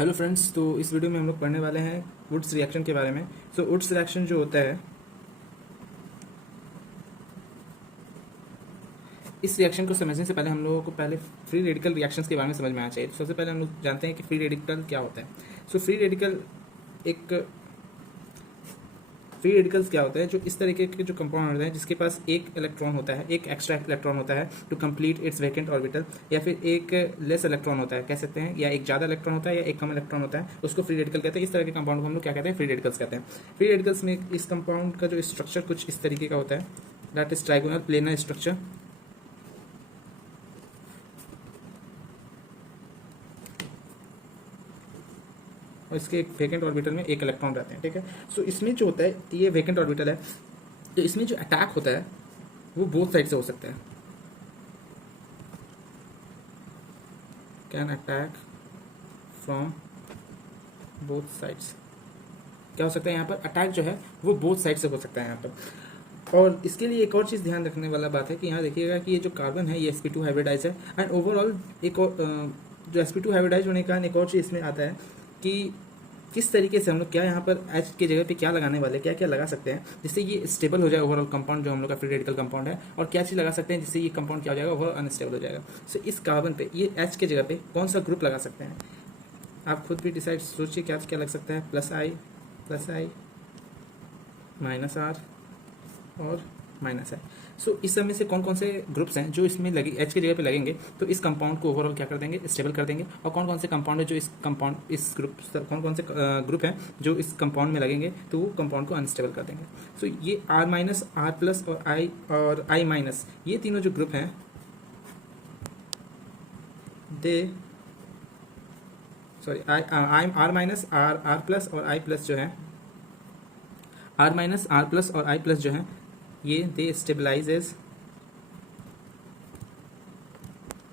Hello friends, तो इस video में हम लोग पढ़ने वाले हैं वुड्स रिएक्शन के बारे में। सो वुड्स रिएक्शन जो होता है, इस रिएक्शन को समझने से पहले हम लोगों को पहले फ्री रेडिकल रिएक्शंस के बारे में समझ में आना चाहिए। तो सबसे पहले हम लोग जानते हैं कि फ्री रेडिकल क्या होता है। सो फ्री रेडिकल्स क्या होता है, जो इस तरीके के जो कंपाउंड होते हैं जिसके पास एक इलेक्ट्रॉन होता है, एक एक्स्ट्रा इलेक्ट्रॉन होता है to complete its vacant orbital, या फिर एक लेस इलेक्ट्रॉन होता है कह सकते हैं, या एक ज़्यादा इलेक्ट्रॉन होता है या एक कम इलेक्ट्रॉन होता है, उसको फ्री रेडिकल कहते हैं। इस तरह के कंपाउंड को हम लोग क्या कहते हैं, फ्री रेडिकल्स कहते हैं। फ्री रेडिकल्स में इस कंपाउंड का जो स्ट्रक्चर कुछ इस तरीके का होता है, that is trigonal planar structure. और इसके एक वैकेंट ऑर्बिटल में एक इलेक्ट्रॉन रहते हैं, ठीक है। सो इसमें जो होता है, ये वैकेंट ऑर्बिटल है, तो इसमें जो अटैक होता है वो बोथ साइड से हो सकता है। Can attack from both sides. क्या हो सकता है यहाँ पर, अटैक जो है वो बोथ साइड से हो सकता है यहाँ पर। और इसके लिए एक और चीज़ ध्यान रखने वाला बात है कि यहाँ देखिएगा कि ये जो कार्बन है ये sp2 हाइब्रिडाइज है। एंड ओवरऑल एक और जो sp2 हाइब्रिडाइज होने का एक और चीज़ इसमें आता है कि किस तरीके से हम लोग क्या यहाँ पर H की जगह पे क्या लगाने वाले, क्या क्या लगा सकते हैं जिससे ये स्टेबल हो जाए ओवरऑल कंपाउंड जो हम लोग का फ्री रेडिकल कंपाउंड है, और क्या चीज़ लगा सकते हैं जिससे ये कंपाउंड क्या हो जाएगा, ओवरऑल अनस्टेबल हो जाएगा। सो इस कार्बन पे ये H के जगह पे कौन सा ग्रुप लगा सकते हैं, आप खुद भी डिसाइड सोचिए क्या क्या लग सकता है। प्लस आई माइनस आर और माइनस आई। सो इस समय से कौन कौन से ग्रुप्स हैं जो इसमें लगे, एच की जगह पे लगेंगे तो इस कंपाउंड को ओवरऑल क्या कर देंगे, स्टेबल कर देंगे। और कौन कौन से कंपाउंड है जो इस ग्रुप कौन कौन से ग्रुप हैं जो इस कंपाउंड में लगेंगे तो वो कंपाउंड को अनस्टेबल कर देंगे। सो ये आर माइनस, आर प्लस और आई माइनस, ये तीनों जो ग्रुप हैं the sorry I R minus, R plus और आई प्लस जो है, आर माइनस, आर प्लस और आई प्लस जो है, ये दे स्टेबलाइजेज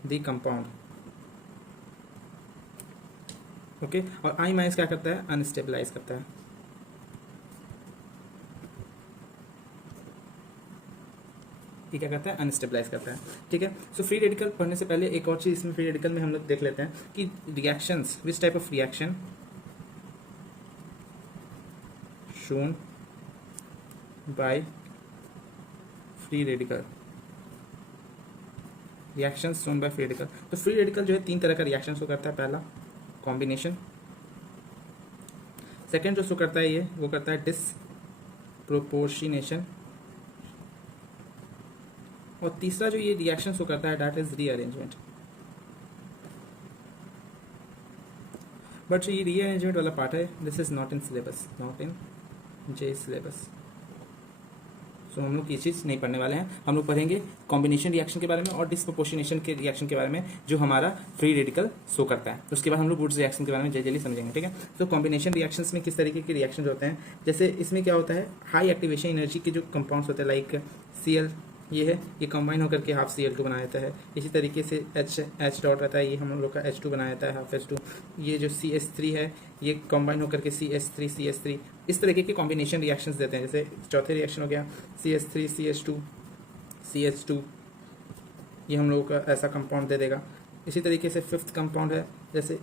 द कंपाउंड। ओके, और आई माइनस क्या करता है, अनस्टेबलाइज करता है। ये क्या करता है, अनस्टेबलाइज करता है, ठीक है। सो फ्री रेडिकल पढ़ने से पहले एक और चीज इसमें फ्री रेडिकल में हम लोग देख लेते हैं कि reactions, which type of reaction shown by free radical, reactions shown by free radical. तो फ्री रेडिकल जो है तीन तरह का रिएक्शन शो करता है। पहला कॉम्बिनेशन, सेकेंड जो शो करता है ये वो करता है डिसप्रोपोर्शनेशन, और तीसरा जो ये रिएक्शन शो करता है दैट इज रीअरेंजमेंट। बट जो ये रीअरेंजमेंट वाला पार्ट है, this is not in syllabus, not in the syllabus. So हम लोग ये चीज़ नहीं पढ़ने वाले हैं। हम लोग पढ़ेंगे कॉम्बिनेशन रिएक्शन के बारे में और डिसप्रोपोर्शनेशन के रिएक्शन के बारे में जो हमारा फ्री रेडिकल शो करता है। उसके बाद हम लोग वुड्स रिएक्शन के बारे में जल्दी समझेंगे, ठीक है। तो कॉम्बिनेशन रिएक्शंस में किस तरीके के रिएक्शन होते हैं, जैसे इसमें क्या होता है, हाई एक्टिवेशन एनर्जी के जो कंपाउंड्स होते हैं लाइक Cl, ये है, ये कंबाइन होकर के हाफ Cl2 बना देता है। इसी तरीके से H डॉट रहता है, ये हम लोग का H2 बना देता है, हाफ H2। ये जो CH3 है ये कंबाइन होकर के CH3 इस तरीके के कॉम्बिनेशन रिएक्शंस देते हैं। जैसे चौथे रिएक्शन हो गया CH3 CH2, ये हम लोगों का ऐसा कंपाउंड दे देगा। इसी तरीके से फिफ्थ कंपाउंड है, जैसे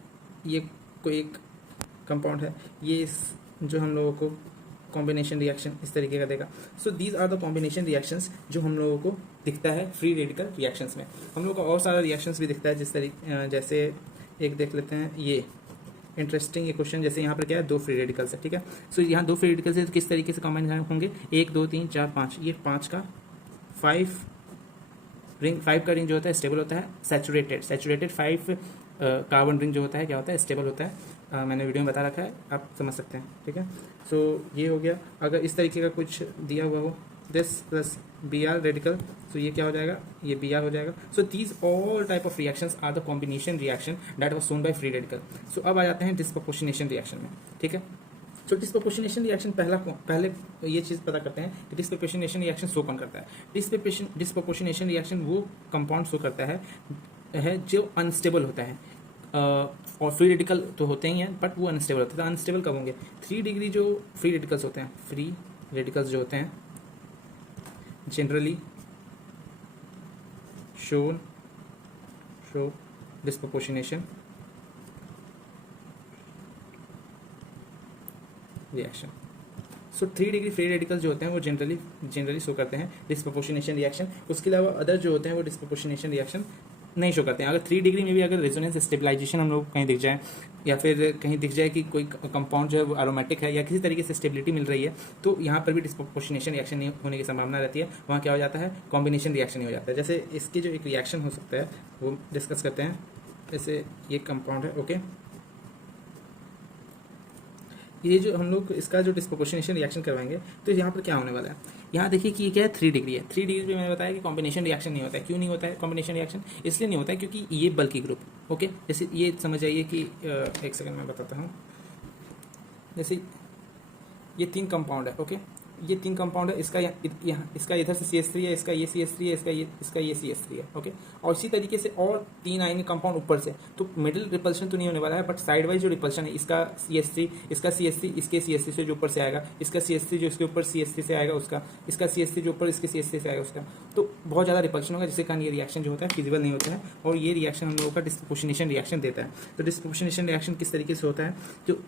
ये कोई एक कंपाउंड है, ये जो हम लोगों को कॉम्बिनेशन रिएक्शन इस तरीके का देगा। So these are the combination reactions जो हम लोगों को दिखता है फ्री रेडिकल रिएक्शंस में। हम लोग को और सारा रिएक्शंस भी दिखता है, जैसे एक देख लेते हैं, ये इंटरेस्टिंग ये क्वेश्चन। जैसे यहाँ पर क्या है, दो फ्री रेडिकल्स है, ठीक है। सो यहाँ दो फ्री रेडिकल्स है तो किस तरीके से कॉम्बाइन होंगे, 1 2 3 4 5, ये 5 का 5 का रिंग जो होता है स्टेबल होता है। सैचुरेटेड 5 कार्बन रिंग जो होता है क्या होता है, स्टेबल होता है। मैंने वीडियो में बता रखा है, आप समझ सकते हैं, ठीक है। सो ये हो गया। अगर इस तरीके का कुछ दिया हुआ हो, this plus Br radical, so ये क्या हो जाएगा, ये Br हो जाएगा। So these all type of reactions are the combination reaction that was shown by free radical. So अब आ जाते हैं डिसप्रोपोर्शनेशन रिएक्शन में, ठीक है। सो डिसप्रोपोर्शनेशन रिएक्शन पहले ये चीज़ पता करते हैं कि डिसप्रोपोर्शनेशन रिएक्शन शो कौन करता है। डिसप्रोपोर्शनेशन रिएक्शन वो कंपाउंड शो करता है जो अनस्टेबल होता है। और फ्री रेडिकल तो होते ही हैं बट वो अनस्टेबल होते हैं। अनस्टेबल कब होंगे, 3 डिग्री जो फ्री रेडिकल्स होते हैं, फ्री रेडिकल्स जो होते हैं जनरली शो डिसप्रोपोर्शनेशन रिएक्शन। सो 3 डिग्री फ्री रेडिकल जो होते हैं वो जनरली शो करते हैं डिस्प्रोपोर्शनेशन रिएक्शन। उसके अलावा अदर जो होते हैं वो डिस्प्रोपोर्शनेशन रिएक्शन नहीं शो करते हैं। अगर 3 डिग्री में भी अगर रेजोनेंस स्टेबलाइजेशन हम लोग कहीं दिख जाए या फिर कहीं दिख जाए कि कोई कंपाउंड जो है वो एरोमेटिक है या किसी तरीके से स्टेबिलिटी मिल रही है, तो यहाँ पर भी डिस्प्रोपोर्शनेशन रिएक्शन नहीं होने की संभावना रहती है। वहाँ क्या हो जाता है, कॉम्बिनेशन रिएक्शन ही हो जाता है। जैसे इसके जो एक रिएक्शन हो सकता है वो डिस्कस करते हैं। जैसे ये कंपाउंड है, ओके, ये जो हम लोग इसका जो डिस्प्रोपोर्शनेशन रिएक्शन करवाएंगे तो यहाँ पर क्या होने वाला है, यहाँ देखिए कि ये क्या है, 3 डिग्री है। 3 डिग्री पे मैंने बताया कि कॉम्बिनेशन रिएक्शन नहीं होता है। क्यों नहीं होता है कॉम्बिनेशन रिएक्शन? इसलिए नहीं होता है क्योंकि ये बल्कि ग्रुप, ओके, जैसे ये समझ आइए कि एक सेकंड में बताता हूँ। जैसे ये 3 कंपाउंड है, ओके, ये 3 कंपाउंड है, इसका यहाँ इसका इधर से CH3 है, इसका ये CH3 है, इसका ये CH3 है, ओके, और इसी तरीके से और 3 आएंगे कंपाउंड ऊपर से, तो मिडिल रिपल्शन तो नहीं होने वाला है, बट साइड वाइज जो रिपल्शन है, इसका CH3, इसका CH3, इसके CH3 से जो ऊपर से आएगा, इसका CH3 जो इसके ऊपर CH3 से आएगा उसका, इसका CH3 जो ऊपर इसके CH3 से आएगा उसका, तो बहुत ज़्यादा रिपल्शन होगा, जिसके कारण ये रिएक्शन जो होता है फिजिबल नहीं होता है, और ये रिएक्शन हम लोगों का डिस्प्रोपोर्शनेशन रिएक्शन देता है। तो डिस्प्रोपोर्शनेशन रिएक्शन किस तरीके से होता है, जो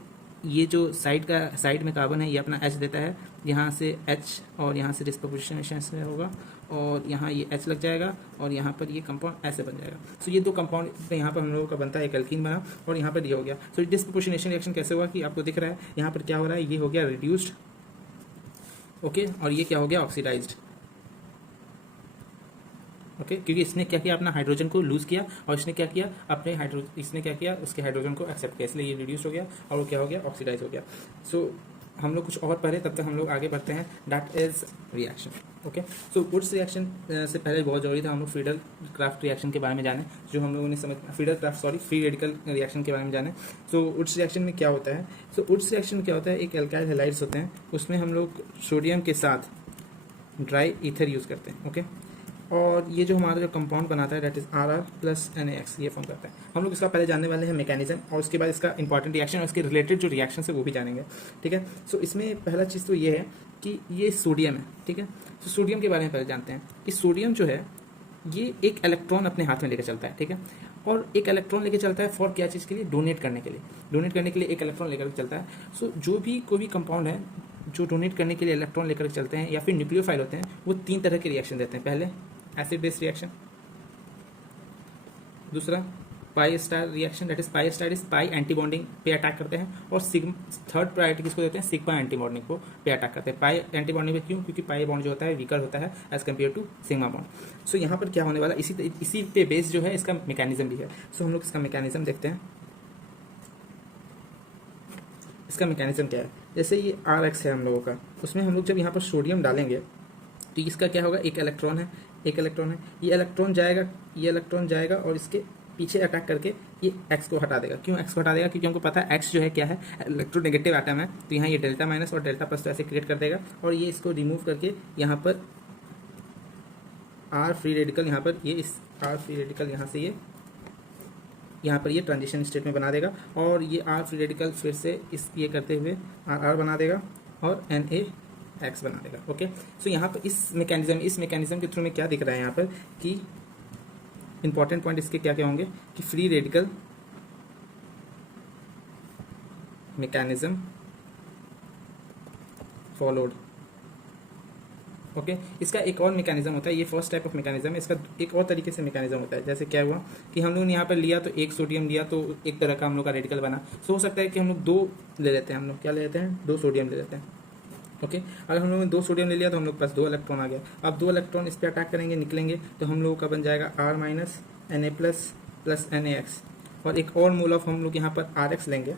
ये जो साइड में कार्बन है ये अपना H देता है, यहाँ से H और यहाँ से डिस्प्रोपोर्शनेशन से होगा, और यहाँ ये H लग जाएगा, और यहाँ पर ये कंपाउंड ऐसे बन जाएगा। सो ये 2 कंपाउंड यहाँ पर हम लोगों का बनता है, एक एल्कीन बना और यहाँ पर ये हो गया। सो डिस्प्रोपोर्शनेशन रिएक्शन कैसे हुआ कि आपको दिख रहा है यहाँ पर क्या हो रहा है, ये हो गया रिड्यूस्ड, ओके, और ये क्या हो गया, ऑक्सीडाइज्ड, ओके, क्योंकि इसने क्या किया, अपना हाइड्रोजन को लूज किया, और इसने क्या किया, इसने क्या किया, उसके हाइड्रोजन को एक्सेप्ट किया, इसलिए ये रिड्यूस हो गया और वो क्या हो गया, ऑक्सीडाइज हो गया। सो हम लोग कुछ और पढ़े, तब तक हम लोग आगे बढ़ते हैं। That is reaction, okay. So Wurtz reaction से पहले बहुत जरूरी था हम लोग फ्रीडल क्राफ्ट रिएक्शन के बारे में जाने, जो हम लोगों ने फ्री रेडिकल रिएक्शन के बारे में जाने। सो वुड्स रिएक्शन में क्या होता है, सो वुड्स रिएक्शन क्या होता है, एक एल्काइल हैलाइड्स होते हैं, उसमें हम लोग सोडियम के साथ ड्राई ईथर यूज़ करते हैं, ओके, और ये जो हमारा जो कंपाउंड बनाता है दैट इज RR + NaX, ये फॉर्म करता है। हम लोग इसका पहले जानने वाले हैं मैकेनिज्म, और उसके बाद इसका इंपॉर्टेंट रिएक्शन और इसके रिलेटेड जो रिएक्शन है वो भी जानेंगे, ठीक है। सो इसमें पहला चीज़ तो ये है कि ये सोडियम है, ठीक है। तो सोडियम के बारे में पहले जानते हैं कि सोडियम जो है ये एक इलेक्ट्रॉन अपने हाथ में लेकर चलता है, ठीक है, और एक इलेक्ट्रॉन लेके चलता है फॉर क्या चीज़ के लिए, डोनेट करने के लिए एक इलेक्ट्रॉन लेकर चलता है। सो जो भी कोई भी कंपाउंड है जो डोनेट करने के लिए इलेक्ट्रॉन लेकर चलते हैं या फिर न्यूक्लियोफाइल होते हैं, वो 3 तरह के रिएक्शन देते हैं। पहले एसिड बेस रिएक्शन, दूसरा pi star reaction, that is pi star is pi anti bonding पे अटैक करते हैं, और थर्ड प्रायोरिटी किसको देते हैं, सिग्मा एंटी बॉन्डिंग को पे अटैक करते हैं। पाई एंटी बॉन्डिंग पे क्यों, क्योंकि पाई बॉन्ड जो होता है वीकर होता है as compared to sigma bond. So यहाँ पर क्या होने वाला, इसी पे बेस जो है इसका मैकेनिज्म भी है। सो हम लोग इसका मैकेनिज्म देखते हैं। इसका मैकेनिज्म क्या है, जैसे ये RX है हम लोगों का, उसमें हम लोग जब यहाँ पर सोडियम डालेंगे तो इसका क्या होगा, एक इलेक्ट्रॉन है, ये इलेक्ट्रॉन जाएगा और इसके पीछे अटैक करके ये X को हटा देगा। क्यों X को हटा देगा, क्योंकि हमको पता है X जो है क्या है, इलेक्ट्रोनेगेटिव एटम है, तो यहाँ ये डेल्टा माइनस और डेल्टा प्लस तो ऐसे क्रिएट कर देगा, और ये इसको रिमूव करके यहाँ पर R फ्री रेडिकल, यहाँ पर ये इस R फ्री रेडिकल यहाँ से यहाँ पर ये ट्रांजिशन स्टेट में बना देगा, और ये R फ्री रेडिकल फिर से ये करते हुए R बना देगा और NaX बना देगा, ओके। सो यहाँ पर इस मैकेनिज्म के थ्रू में क्या दिख रहा है यहाँ पर कि इंपॉर्टेंट पॉइंट इसके क्या क्या होंगे कि free radical mechanism followed, okay. इसका एक और मैकेनिज्म होता है, ये फर्स्ट टाइप ऑफ मैकेनिज्म है, इसका एक और तरीके से मैकेनिज्म होता है। जैसे क्या हुआ कि हम लोग ने यहाँ पर लिया तो एक सोडियम लिया तो एक तरह का हम लोग का रेडिकल बना। सो हो सकता है कि हम लोग 2 ले लेते हैं, हम लोग क्या ले लेते हैं, 2 सोडियम ले लेते हैं, ओके। अगर हम लोगों ने 2 सोडियम ले लिया तो हम लोग के पास 2 इलेक्ट्रॉन आ गया। अब 2 इलेक्ट्रॉन इस पर अटैक करेंगे, निकलेंगे, तो हम लोगों का बन जाएगा R- Na+ NaX, और एक और मोल ऑफ हम लोग यहाँ पर RX लेंगे,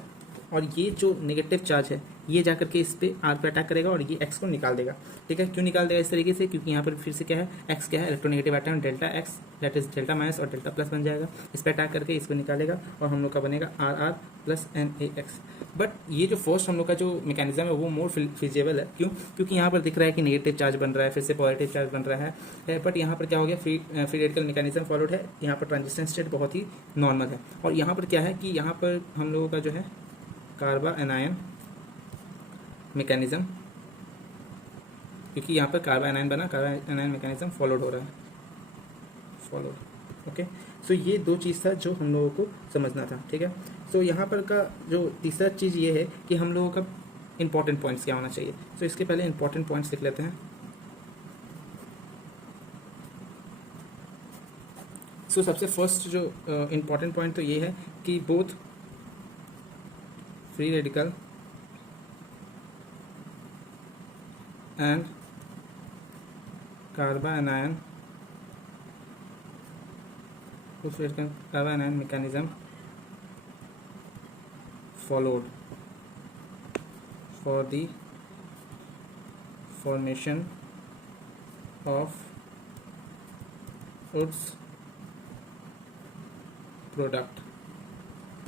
और ये जो नेगेटिव चार्ज है ये जाकर के इस पे R पे अटैक करेगा और ये X को निकाल देगा, ठीक है। क्यों निकाल देगा इस तरीके से, क्योंकि यहाँ पर फिर से क्या है, X क्या है, electronegative atom, delta X that is delta minus और डेल्टा प्लस बन जाएगा, इस पर अटैक करके इसको निकालेगा, और हम लोग का बनेगा RR + NaX। बट ये जो फर्स्ट हम लोग का जो मैकेनिज्म है वो मोर फिजिबल है, क्यों, क्योंकि यहाँ पर दिख रहा है कि नेगेटिव चार्ज बन रहा है, फिर से पॉजिटिव चार्ज बन रहा है, बट यहाँ पर क्या हो गया, फ्री रेडिकल मैकेनिज्म फॉलोड है, यहाँ पर ट्रांजिशन स्टेट बहुत ही नॉर्मल है। और यहाँ पर क्या है कि यहाँ पर हम लोगों का जो है कार्बा एनायन मैकेनिज्म, क्योंकि यहाँ पर कार्बा एनायन बना, कार्बा एनायन मैकेनिज्म फॉलोड हो रहा है, ओके। सो ये 2 चीज़ था जो हम लोगों को समझना था, ठीक है। सो यहाँ पर का जो तीसरा चीज़ ये है कि हम लोगों का इंपॉर्टेंट पॉइंट्स क्या होना चाहिए। तो इसके पहले इंपॉर्टेंट पॉइंट्स लिख लेते हैं। सो सबसे फर्स्ट जो इंपॉर्टेंट पॉइंट तो ये है कि both free radical and carbanion carbanion mechanism followed for the formation of Woods product।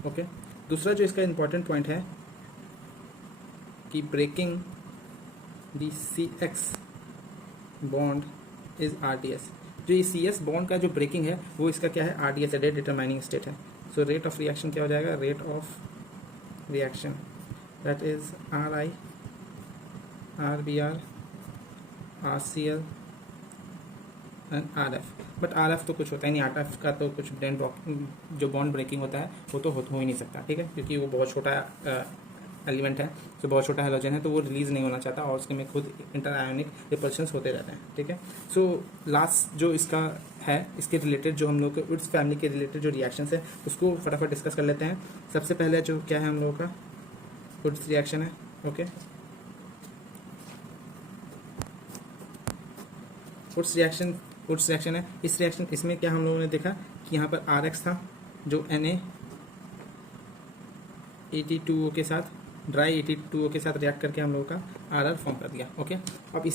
Okay, दूसरा जो इसका इंपॉर्टेंट पॉइंट है कि breaking the CX bond is RDS। जो ये CS बॉन्ड का जो ब्रेकिंग है वो इसका क्या है, RDS है, रेट डिटरमाइनिंग स्टेट है। सो रेट ऑफ रिएक्शन क्या हो जाएगा, rate of reaction that is RI RBR RCl and RF। But RF तो कुछ होता ही नहीं, RF का तो कुछ जो बॉन्ड ब्रेकिंग होता है वो तो हो ही नहीं सकता, ठीक है, क्योंकि वो बहुत छोटा एलिमेंट है, तो बहुत छोटा हेलोजन है, तो वो रिलीज नहीं होना चाहता और उसके में खुद इंटर आयोनिक रिपल्शंस होते रहते हैं, ठीक है। सो लास्ट जो इसका है, इसके रिलेटेड जो हम लोग के वुड्स फैमिली के रिलेटेड जो रिएक्शंस है उसको फटाफट डिस्कस कर लेते हैं। सबसे पहले जो क्या है हम लोगों का वुड्स रिएक्शन है। ओके, वुड्स रिएक्शन है। इस रिएक्शन इसमें क्या हम लोगों ने देखा कि यहाँ पर RX था जो Na82O के साथ, ड्राई 82O के साथ रिएक्ट करके हम लोगों का RR फॉर्म कर दिया। ओके, अब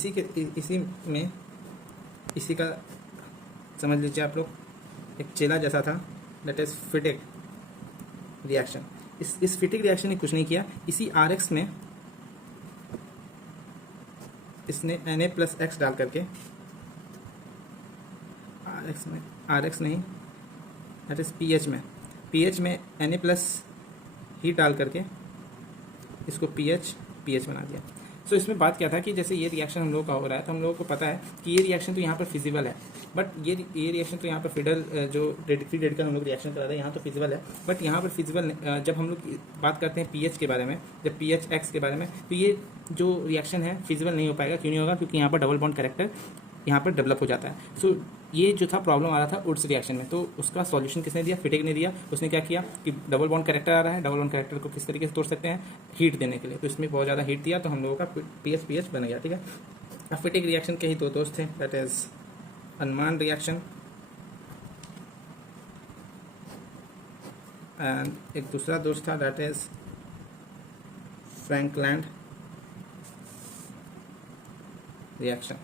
इसी का समझ लीजिए आप लोग, एक चेला जैसा था, दैट इज फिटिक रिएक्शन। इस फिटिक रिएक्शन ने कुछ नहीं किया, इसी RX में इसने Na+X डाल करके, RX नहीं, दैट इज पीएच में Na+ हीट डाल करके इसको पीएच बना दिया। सो इसमें बात क्या था कि जैसे ये रिएक्शन हम लोगों का हो रहा है तो हम लोगों को पता है कि ये रिएक्शन तो यहाँ पर फिजिबल है, बट ये रिएक्शन तो यहाँ पर फिडल जो फ्री रेडिकल हम लोग रिएक्शन करा रहे हैं यहाँ तो फिजिबल है, बट यहाँ पर फिजिबल जब हम लोग बात करते हैं पीएच के बारे में, जब PHX के बारे में, तो ये जो रिएक्शन है फिजिबल नहीं हो पाएगा। क्यों नहीं होगा, क्योंकि यहाँ पर डबल बॉन्ड कैरेक्टर यहाँ पर डेवलप हो जाता है। सो ये जो था प्रॉब्लम आ रहा था वुड्स रिएक्शन में, तो उसका सॉल्यूशन किसने दिया, फिटिक ने दिया। उसने क्या किया कि डबल बॉन्ड कैरेक्टर आ रहा है, डबल बॉन्ड कैरेक्टर को किस तरीके से तोड़ सकते हैं, हीट देने के लिए, तो इसमें बहुत ज़्यादा हीट दिया तो हम लोगों का पीएच बन गया, ठीक है। अब फिटिक रिएक्शन के ही दो दोस्त थे, दैट इज अनमान रिएक्शन एंड एक दूसरा दोस्त था दैट इज फ्रैंकलैंड रिएक्शन।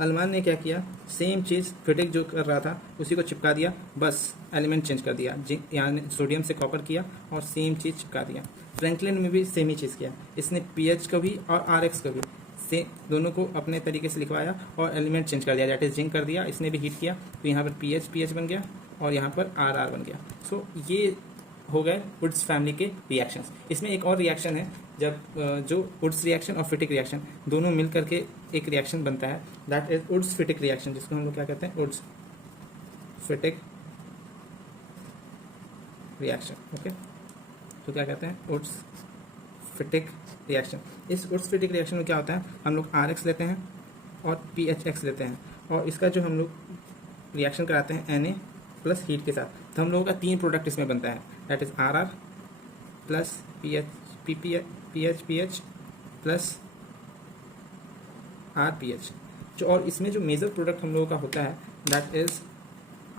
अल्मान ने क्या किया, सेम चीज़ फिटिक जो कर रहा था उसी को चिपका दिया, बस एलिमेंट चेंज कर दिया, यहाँ सोडियम से कॉपर किया और सेम चीज़ चिपका दिया। फ्रैंकलिन में भी सेम ही चीज़ किया, इसने पीएच को भी और RX को भी से दोनों को अपने तरीके से लिखवाया और एलिमेंट चेंज कर दिया, दैट इज जिंक कर दिया। इसने भी हीट किया तो यहाँ पर पीएच बन गया और यहाँ पर RR बन गया। सो ये हो गए वुड्स फैमिली के रिएक्शंस। इसमें एक और रिएक्शन है, जब जो वुड्स रिएक्शन और फिटिक रिएक्शन दोनों मिल करके एक रिएक्शन बनता है, that is Wurtz Fittig reaction, जिसको हम लोग क्या कहते हैं, वुड्स फिटिक रिएक्शन। ओके, तो क्या कहते हैं, वुड्स फिटिक रिएक्शन। इस वुड्स फिटिक रिएक्शन में क्या होता है, हम लोग RX लेते हैं और PHX लेते हैं और इसका जो हम लोग रिएक्शन कराते हैं Na+ हीट के साथ, तो हम लोगों का 3 प्रोडक्ट इसमें बनता है, that is RR plus PH plus RPH। जो और इसमें जो मेजर प्रोडक्ट हम लोगों का होता है that is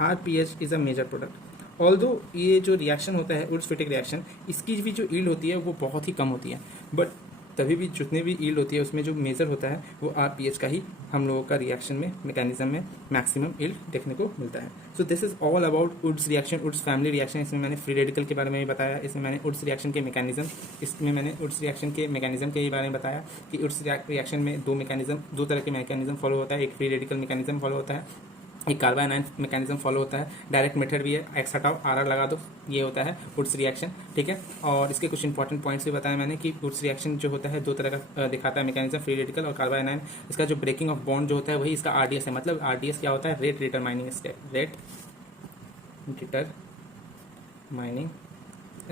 RPH is a major product. Although ये जो रिएक्शन होता है वुड्स फिटिक रिएक्शन, इसकी भी जो ईल्ड होती है वो बहुत ही कम होती है, बट तभी भी जितनी भी ईल्ड होती है उसमें जो मेजर होता है वो RPH का ही हम लोगों का रिएक्शन में मैकेनिज्म में मैक्सिमम ईल्ड देखने को मिलता है। So this is all about Wurtz reaction, Wurtz family reaction. इसमें मैंने फ्री रेडिकल के बारे में भी बताया, इसमें मैंने वुड्स रिएक्शन के मैकेनिज्म, इसमें मैंने वुड्स रिएक्शन के मैकेनिज्म के बारे में बताया कि वुड्स रिएक्शन में दो तरह के मैकेनिज्म फॉलो होता है, एक फ्री रेडिकल मैकेनिज्म फॉलो होता है, एक कार्बानाइन मैकेनिज्म फॉलो होता है, डायरेक्ट मेथड भी है, एक्स हटाओ RR लगा दो, ये होता है वुड्स रिएक्शन, ठीक है। और इसके कुछ इंपॉर्टेंट पॉइंट्स भी बताया मैंने कि वुड्स रिएक्शन जो होता है 2 तरह का दिखाता है मैकेनिज्म, फ्री रेडिकल और कार्बानाइन। इसका जो ब्रेकिंग ऑफ बॉन्ड जो होता है वही इसका RDS है, मतलब RDS क्या होता है, रेट डिटरमाइनिंग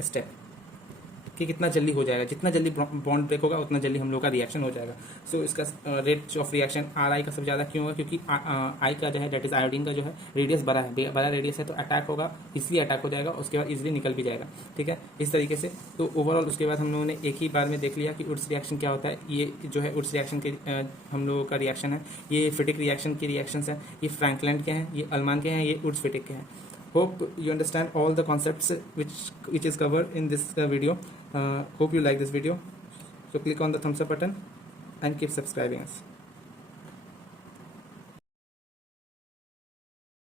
स्टेप कि कितना जल्दी हो जाएगा, जितना जल्दी बॉन्ड ब्रेक होगा उतना जल्दी हम लोग का रिएक्शन हो जाएगा। सो इसका रेट ऑफ रिएक्शन आर आई का सबसे ज़्यादा क्यों होगा, क्योंकि आई का जो है डेट इज आयोडीन का जो है रेडियस बड़ा है, बड़ा रेडियस है तो अटैक होगा, इसलिए अटैक हो जाएगा, उसके बाद इजिली निकल भी जाएगा। ठीक है, इस तरीके से। तो ओवरऑल उसके बाद हम लोगों ने एक ही बार में देख लिया कि उड्स रिएक्शन क्या होता है। ये जो है उड्स रिएक्शन के हम लोगों का रिएक्शन है, ये फिटिक रिएक्शन के रिएक्शंस हैं, ये फ्रैंकलैंड के हैं, ये अल्मान के हैं, ये उड्स फिटिक के हैं। Hope you understand all the concepts which is covered in this video. Hope you like this video. So click on the thumbs up button and keep subscribing us.